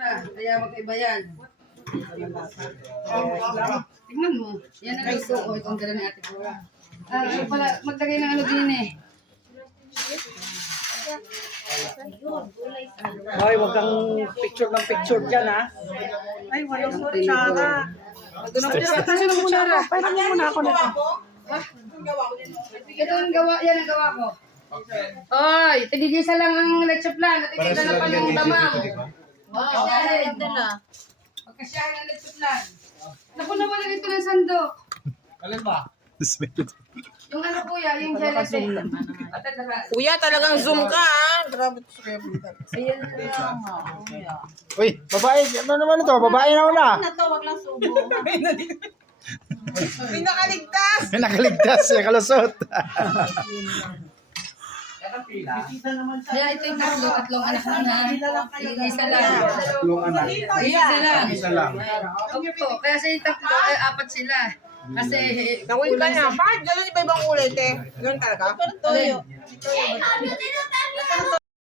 na. Kaya magkaiba yan. Tignan mo. Yan ang gusto ko. Itong dala ni Ate Flora. So pala, maglagay ng ano din eh. Hoy, wag kang picture ng picture dyan, ha? Ay, walang kutsara. Kasi ng kutsara. Paano mo muna ako nito? Ito ang gawa, yan ang gawa ko. Oy, tigigisa lang ang leche plan. Tigigisa na pa yung damang. Oh, yan. Pagkasyahan ng leche plan. Naku, nawalan ito ng sandok. Alin ba? Yung ano kuya, yung gelatin. Kuya, talagang zoom ka, ha? Grabe to sa kuya. Ayan lang. Kuya. Uy, babae. Ano naman ito? Babae na una. Pinakaligtas! May nakaligtas. May kalusot. Kaya ito yung tatlong anak mo na. Isa lang. Tatlong anak. Isa lang. Isa lang. Opo, kaya sa yung tatlo, ay apat sila. Kasi, Nawin ka niya. Bakit gano'n iba-ibang kulay, te? Ganun talaga? Alin?